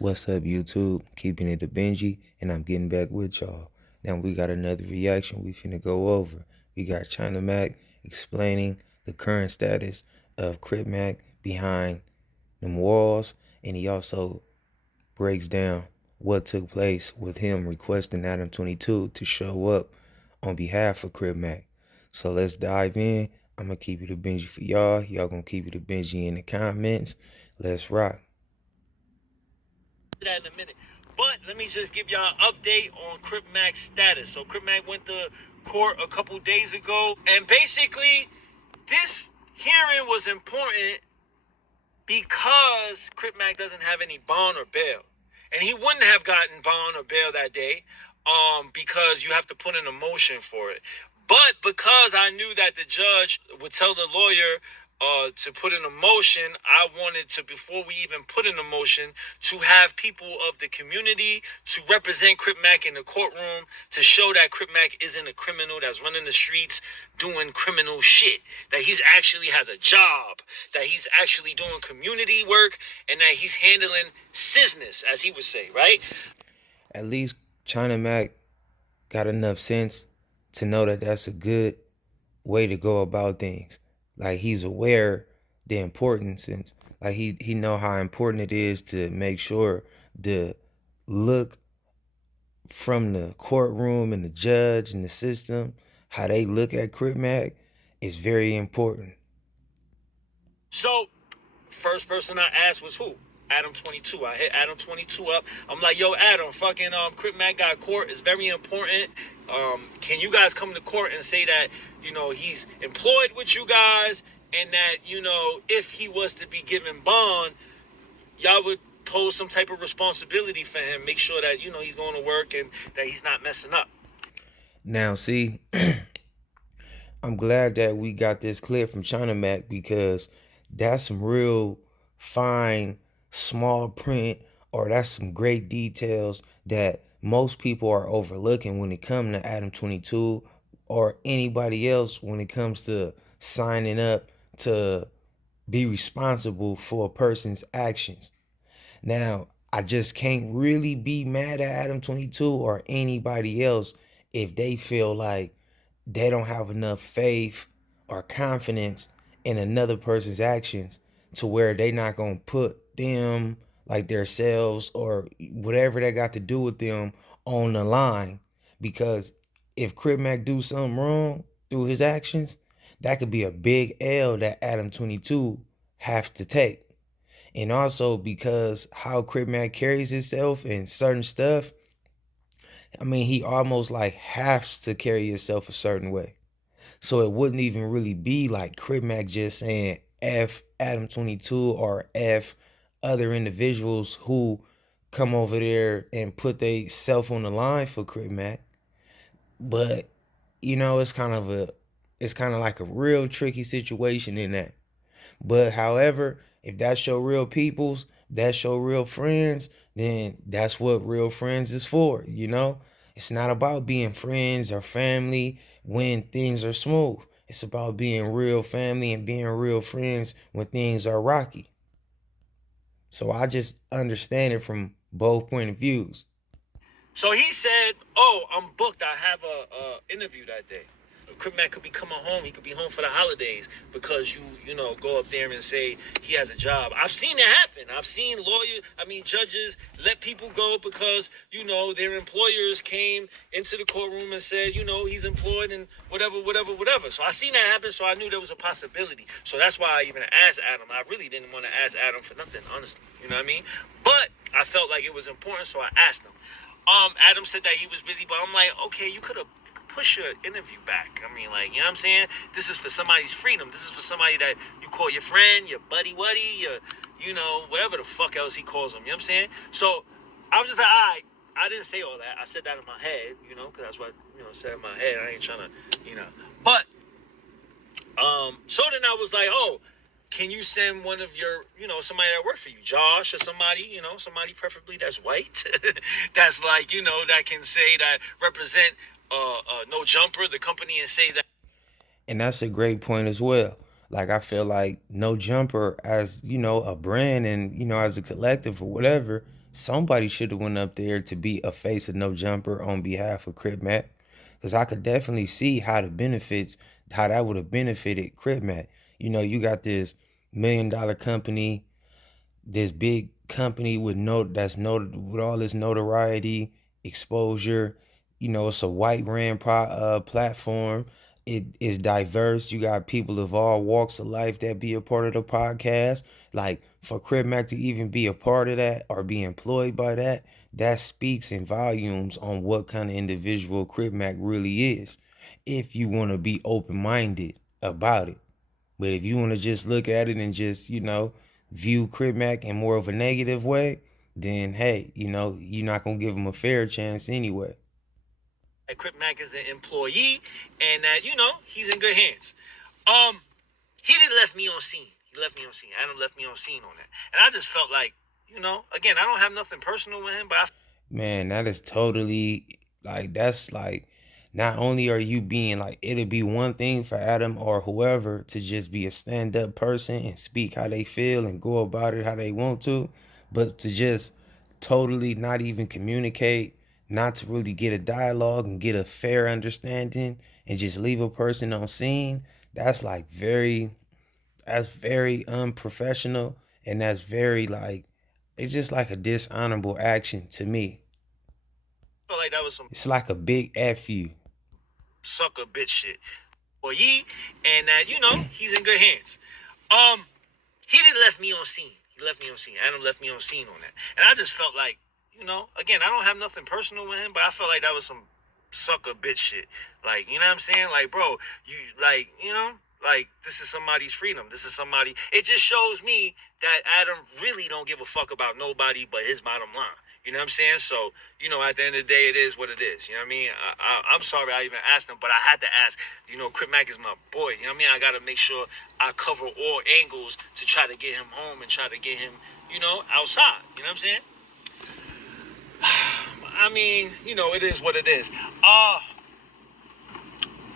What's up, YouTube? Keeping it a Benji, and I'm getting back with y'all. Now we got another reaction we finna go over. We got Kmac explaining the current status of Kmac behind them walls, and he also breaks down what took place with him requesting ADAM22 to show up on behalf of Kmac. So let's dive in. I'm gonna keep it a Benji for y'all. Y'all gonna keep it a Benji in the comments. Let's rock. That in a minute. But let me just give y'all an update on Cripmac's status. So Cripmac went to court a couple days ago, and basically this hearing was important because Cripmac doesn't have any bond or bail. And he wouldn't have gotten bond or bail that day because you have to put in a motion for it. But because I knew that the judge would tell the lawyer to put in a motion, I wanted to, before we even put in a motion, to have people of the community to represent Cripmac in the courtroom to show that Cripmac isn't a criminal that's running the streets doing criminal shit, that he's actually has a job, that he's actually doing community work, and that he's handling business, as he would say, right? At least Kmac got enough sense to know that that's a good way to go about things. Like, he's aware the importance, and like he know how important it is to make sure the look from the courtroom and the judge and the system, how they look at Kmac is very important. So, first person I asked was who? ADAM22. I hit ADAM22 up. I'm like, yo, Adam, fucking Cripmac got court. It's very important. Can you guys come to court and say that, he's employed with you guys, and that, if he was to be given bond, y'all would pose some type of responsibility for him. Make sure that, he's going to work and that he's not messing up. Now, see, I'm glad that we got this clip from Kmac, because that's some real fine small print, or that's some great details that most people are overlooking when it comes to ADAM22 or anybody else when it comes to signing up to be responsible for a person's actions. Now, I just can't really be mad at ADAM22 or anybody else if they feel like they don't have enough faith or confidence in another person's actions to where they not gonna put them, like their selves or whatever they got to do with them, on the line. Because if Kmac do something wrong through his actions, that could be a big L that ADAM22 have to take. And also because how Kmac carries himself and certain stuff, I mean, he almost like has to carry himself a certain way. So it wouldn't even really be like Kmac just saying F ADAM22 or F other individuals who come over there and put their self on the line for Kmac. But it's kind of like a real tricky situation in that. But however, if that's your real peoples, that's your real friends, then that's what real friends is for, It's not about being friends or family when things are smooth. It's about being real family and being real friends when things are rocky. So I just understand it from both point of views. So he said, "Oh, I'm booked. I have a interview that day." Cripmac could be coming home. He could be home for the holidays because you go up there and say he has a job. I've seen it happen. I've seen judges let people go because their employers came into the courtroom and said he's employed and whatever. So I seen that happen. So I knew there was a possibility. So that's why I even asked Adam. I really didn't want to ask Adam for nothing, honestly. You know what I mean? But I felt like it was important, so I asked him. Adam said that he was busy, but I'm like, okay, you could have push your interview back. I mean, like, you know what I'm saying? This is for somebody's freedom. This is for somebody that you call your friend, your buddy-wuddy, whatever the fuck else he calls them. You know what I'm saying? So I was just like, all right. I didn't say all that. I said that in my head, because that's what, I said in my head. I ain't trying to, But, so then I was like, oh, can you send one of your, somebody that works for you, Josh or somebody, somebody preferably that's white, that's like, that can say that represent No Jumper, the company, and say that. And that's a great point as well. Like, I feel like No Jumper as, a brand and, as a collective or whatever, Somebody should have went up there to be a face of no jumper on behalf of Kmac, because I could definitely see how the benefits, how that would have benefited Kmac. You know, you got this $1 million company, this big company with with all this notoriety, exposure. You know, it's a white platform. It is diverse. You got people of all walks of life that be a part of the podcast. Like for Crip Mac to even be a part of that or be employed by that, that speaks in volumes on what kind of individual Crip Mac really is. If you want to be open minded about it. But if you want to just look at it and just, view Crip Mac in more of a negative way, then hey, you're not gonna give him a fair chance anyway. That Crip Mac is an employee, and that he's in good hands. Um, he didn't left me on scene. He left me on scene. Adam left me on scene on that, and I just felt like, again, I don't have nothing personal with him, but Man, that is totally like that's like not only are you being like it'll be one thing for Adam or whoever to just be a stand-up person and speak how they feel and go about it how they want to, but to just totally not even communicate, not to really get a dialogue and get a fair understanding and just leave a person on scene, that's like very unprofessional, and that's very like it's just like a dishonorable action to me. I felt like that was some It's like a big F you. sucker bitch shit. Well, and that he's in good hands. Um, he didn't left me on scene. He left me on scene. Adam left me on scene on that, and I just felt like, again, I don't have nothing personal with him, but I felt like that was some sucker bitch shit. Like, you know what I'm saying? Like, bro, you like, like this is somebody's freedom. This is somebody. It just shows me that Adam really don't give a fuck about nobody but his bottom line. You know what I'm saying? So, at the end of the day, it is what it is. You know what I mean? I'm sorry I even asked him, but I had to ask. Crip Mac is my boy. You know what I mean? I got to make sure I cover all angles to try to get him home and try to get him, outside. You know what I'm saying? I mean, it is what it is.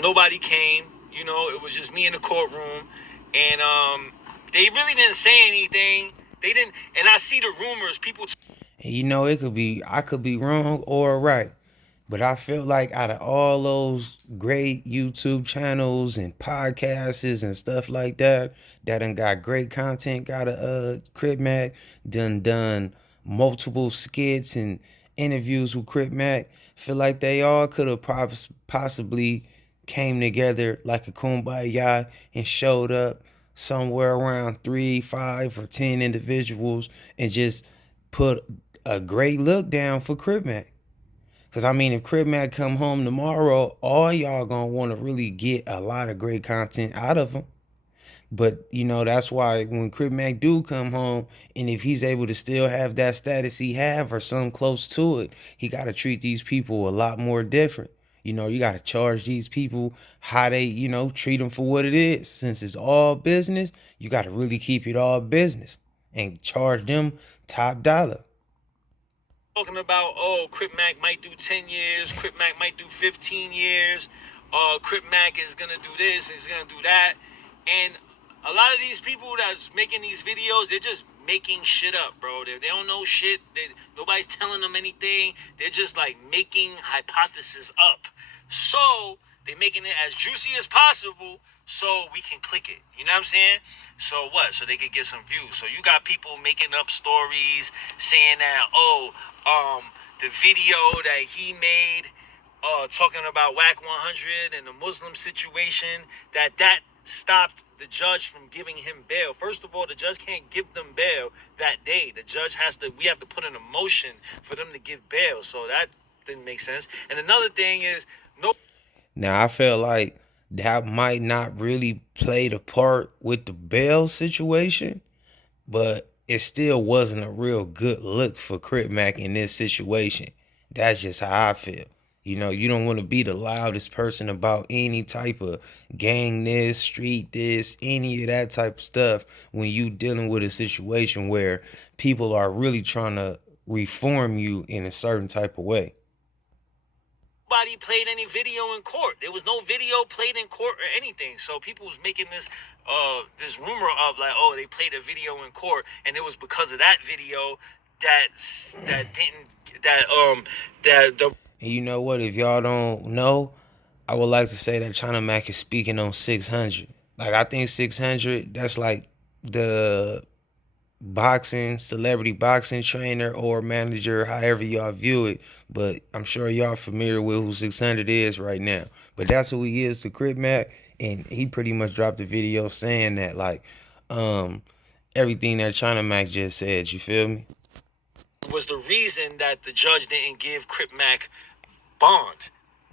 Nobody came. It was just me in the courtroom, and they really didn't say anything. They didn't, and I see the rumors. People. And it could be I could be wrong or right. But I feel like out of all those great YouTube channels and podcasts and stuff like that, that done got great content, got a Crip Mac, done multiple skits and interviews with Crip Mac, feel like they all could have possibly came together like a kumbaya and showed up somewhere around 3, 5, or 10 individuals and just put a great look down for Crip Mac. Cause I mean, if Crip Mac come home tomorrow, all y'all gonna want to really get a lot of great content out of him. But that's why when Crip Mac do come home, and if he's able to still have that status he have or something close to it, he got to treat these people a lot more different. You got to charge these people how they, treat them for what it is. Since it's all business, you got to really keep it all business and charge them top dollar. Talking about, Crip Mac might do 10 years, Crip Mac might do 15 years, Crip Mac is gonna do this, he's gonna do that. And a lot of these people that's making these videos, they're just making shit up, bro. They don't know shit. Nobody's telling them anything. They're just like making hypotheses up. So they're making it as juicy as possible so we can click it. You know what I'm saying? So what? So they could get some views. So you got people making up stories saying that, the video that he made talking about WAC 100 and the Muslim situation, that stopped the judge from giving him bail. First of all, the judge can't give them bail that day. We have to put in a motion for them to give bail. So that didn't make sense. And another thing is, no. Now I feel like that might not really play the part with the bail situation, but it still wasn't a real good look for Crip Mac in this situation. That's just how I feel. You don't want to be the loudest person about any type of gang this, street this, any of that type of stuff when you dealing with a situation where people are really trying to reform you in a certain type of way. Nobody played any video in court. There was no video played in court or anything. So people was making this rumor of like, oh, they played a video in court, and it was because of that video that didn't that the And you know what? If y'all don't know, I would like to say that China Mac is speaking on 600. Like I think 600, that's like the boxing, celebrity boxing trainer or manager, however y'all view it. But I'm sure y'all familiar with who 600 is right now. But that's who he is to Crip Mac. And he pretty much dropped a video saying that, like, um, everything that China Mac just said. You feel me? was the reason that the judge didn't give Crip Mac bond.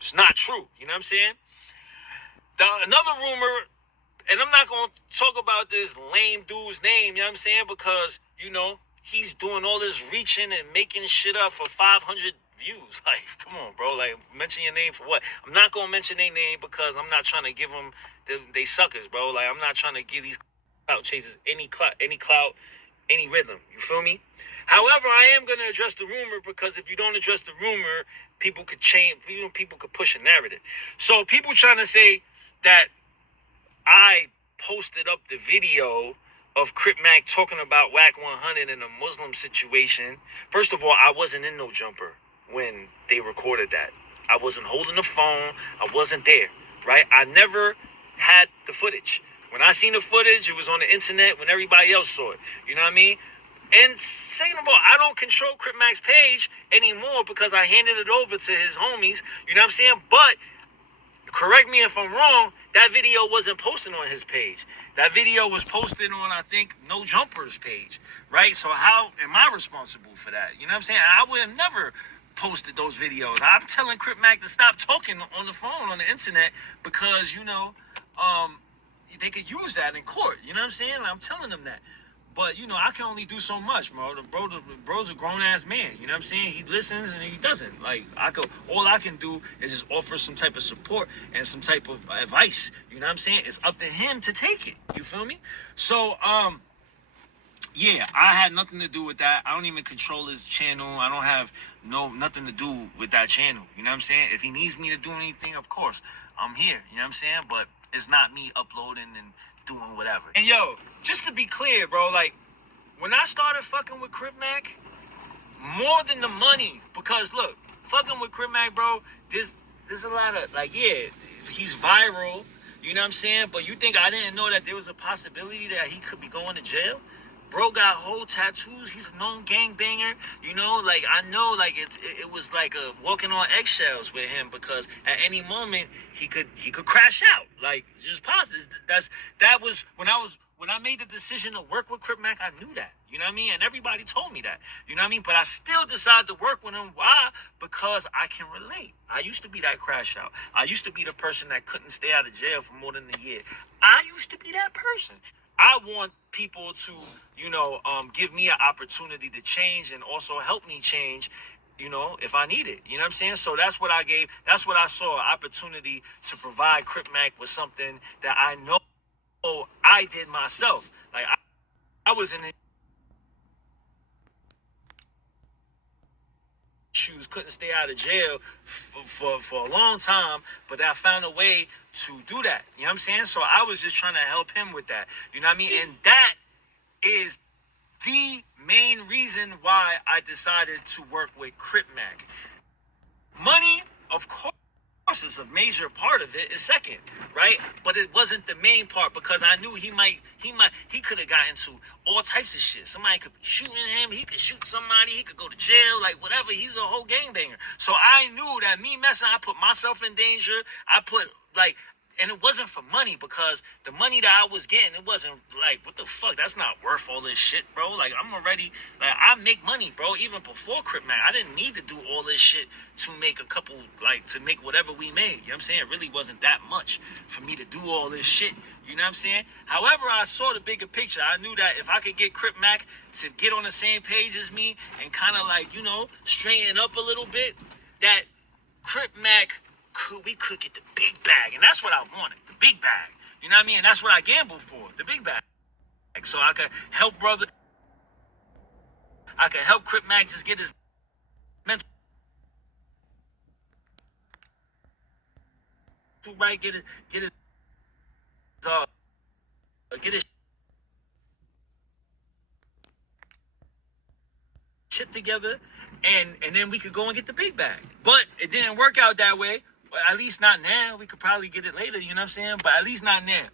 It's not true. You know what I'm saying? Another rumor, and I'm not gonna talk about this lame dude's name, you know what I'm saying? Because, he's doing all this reaching and making shit up for 500 views. Like, come on, bro. Like, mention your name for what? I'm not gonna mention their name because I'm not trying to give them, they suckers, bro. Like, I'm not trying to give these clout chasers any clout, any rhythm. You feel me? However, I am gonna address the rumor because if you don't address the rumor, people could change, people could push a narrative. So people trying to say that I posted up the video of Crip Mac talking about Whack 100 in a Muslim situation. First of all, I wasn't in no jumper when they recorded that. I wasn't holding the phone. I wasn't there, right? I never had the footage. When I seen the footage, it was on the internet when everybody else saw it. You know what I mean? And second of all, I don't control Crip Mac's page anymore because I handed it over to his homies. You know what I'm saying? But correct me if I'm wrong, that video wasn't posted on his page. That video was posted on, I think, No Jumper's page, right? So how am I responsible for that? You know what I'm saying? I would have never posted those videos. I'm telling Crip Mac to stop talking on the phone, on the internet, because, they could use that in court. You know what I'm saying? I'm telling them that. But, I can only do so much, bro. The bro's a grown-ass man. You know what I'm saying? He listens and he doesn't. Like, all I can do is just offer some type of support and some type of advice. You know what I'm saying? It's up to him to take it. You feel me? So, yeah, I had nothing to do with that. I don't even control his channel. I don't have nothing to do with that channel. You know what I'm saying? If he needs me to do anything, of course, I'm here. You know what I'm saying? But it's not me uploading and doing whatever. And yo, just to be clear, bro, like, when I started fucking with Crip Mac, more than the money, because look, fucking with Crip Mac, bro, there's a lot of, like, yeah, he's viral, you know what I'm saying? But you think I didn't know that there was a possibility that he could be going to jail? Bro got whole tattoos. He's a known gangbanger. Like, I know, like, it was like a walking on eggshells with him because at any moment he could crash out. Like, just positive. That was when I made the decision to work with Crip Mac. I knew that. You know what I mean? And everybody told me that. You know what I mean? But I still decided to work with him. Why? Because I can relate. I used to be that crash out. I used to be the person that couldn't stay out of jail for more than a year. I used to be that person. I want people to, give me an opportunity to change and also help me change, if I need it. You know what I'm saying? So that's what I saw, an opportunity to provide Crip Mac with something that I know I did myself. Like, I was in shoes, couldn't stay out of jail for a long time, but I found a way to do that. You know what I'm saying? So I was just trying to help him with that. You know what I mean? And that is the main reason why I decided to work with Crip Mac. Money, of course, is a major part of it. Is second, right? But it wasn't the main part because I knew he could have gotten into all types of shit. Somebody could be shooting him. He could shoot somebody. He could go to jail. Like, whatever. He's a whole gangbanger. So I knew that me messing, I put myself in danger. And it wasn't for money because the money that I was getting, it wasn't like, what the fuck? That's not worth all this shit, bro. Like, I make money, bro. Even before Crip Mac, I didn't need to do all this shit to make to make whatever we made. You know what I'm saying? It really wasn't that much for me to do all this shit. You know what I'm saying? However, I saw the bigger picture. I knew that if I could get Crip Mac to get on the same page as me and kind of straighten up a little bit, that Crip Mac we could get the big bag, and that's what I wanted, the big bag. You know what I mean? And that's what I gambled for, the big bag. So I could help Crip Mac just get his mental right, get his shit together, and then we could go and get the big bag. But it didn't work out that way. At least not now. We could probably get it later, you know what I'm saying? But at least not now.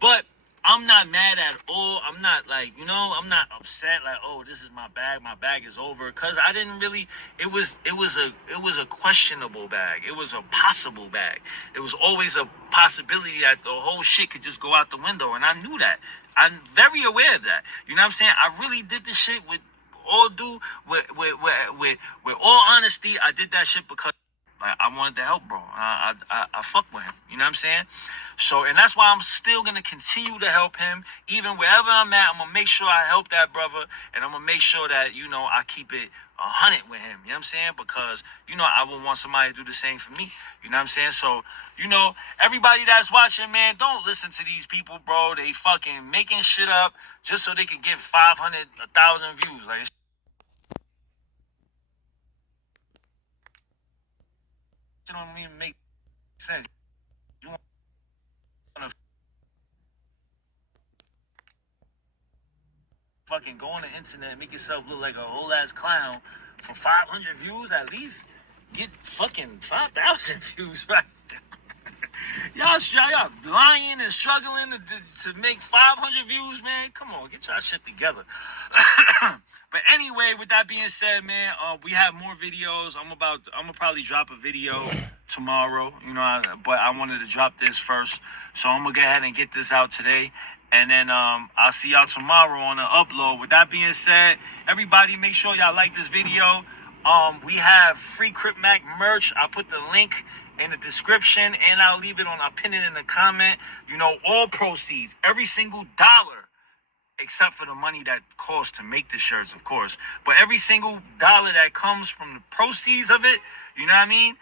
But I'm not mad at all. I'm not like, I'm not upset like, oh, this is my bag is over. Cause I didn't really, it was a questionable bag. It was a possible bag. It was always a possibility that the whole shit could just go out the window. And I knew that. I'm very aware of that. You know what I'm saying? I really did this shit with all honesty. I did that shit because I wanted to help, bro. I fuck with him. You know what I'm saying? So, and that's why I'm still going to continue to help him. Even wherever I'm at, I'm going to make sure I help that brother. And I'm going to make sure that, I keep it 100 with him. You know what I'm saying? Because, I would want somebody to do the same for me. You know what I'm saying? So, everybody that's watching, man, don't listen to these people, bro. They fucking making shit up just so they can get 500, 1,000 views. Like, it don't even make sense. You want to fucking go on the internet and make yourself look like a whole ass clown for 500 views, at least get fucking 5,000 views, right? Y'all lying and struggling to make 500 views, man. Come on, get y'all shit together. But anyway, with that being said, man, we have more videos. I'm gonna probably drop a video tomorrow, but I wanted to drop this first. So I'm gonna go ahead and get this out today. And then I'll see y'all tomorrow on the upload. With that being said, everybody make sure y'all like this video. We have free Kmac merch. I'll put the link in the description, and I'll pin it in the comment. All proceeds, every single dollar, except for the money that costs to make the shirts, of course. But every single dollar that comes from the proceeds of it, you know what I mean,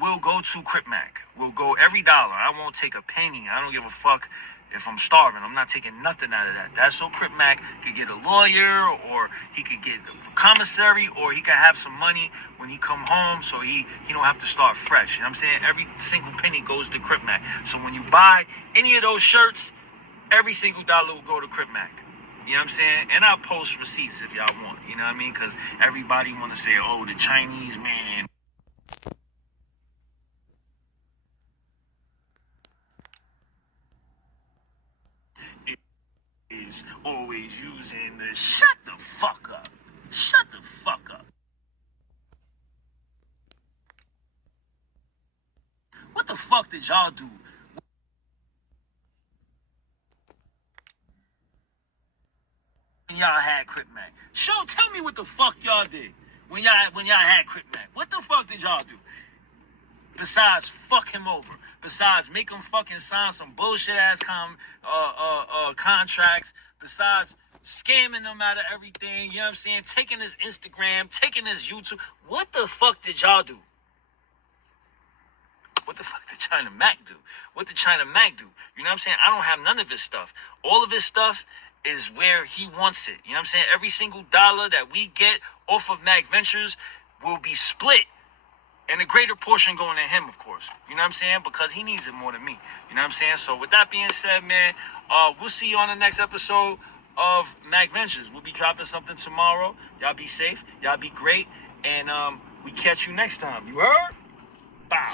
will go to Kmac. Will go every dollar. I won't take a penny. I don't give a fuck if I'm starving. I'm not taking nothing out of that. That's so Kmac could get a lawyer, or he could get a commissary, or he could have some money when he come home so he don't have to start fresh. You know what I'm saying? Every single penny goes to Kmac. So when you buy any of those shirts, every single dollar will go to Kmac. You know what I'm saying? And I'll post receipts if y'all want. You know what I mean? Because everybody want to say, oh, the Chinese man. Is always using the shut the fuck up. Shut the fuck up. What the fuck did y'all do when y'all had Kmac? Tell me what the fuck y'all did when y'all had Kmac. What the fuck did y'all do? Besides fuck him over. Besides make him fucking sign some bullshit ass contracts. Besides scamming him out of everything. You know what I'm saying? Taking his Instagram, taking his YouTube. What the fuck did y'all do? What the fuck did China Mac do? What did China Mac do? You know what I'm saying? I don't have none of his stuff. All of his stuff is where he wants it. You know what I'm saying? Every single dollar that we get off of Mac Ventures will be split. And a greater portion going to him, of course. You know what I'm saying? Because he needs it more than me. You know what I'm saying? So with that being said, man, we'll see you on the next episode of Mac Ventures. We'll be dropping something tomorrow. Y'all be safe. Y'all be great. And we catch you next time. You heard? Bow.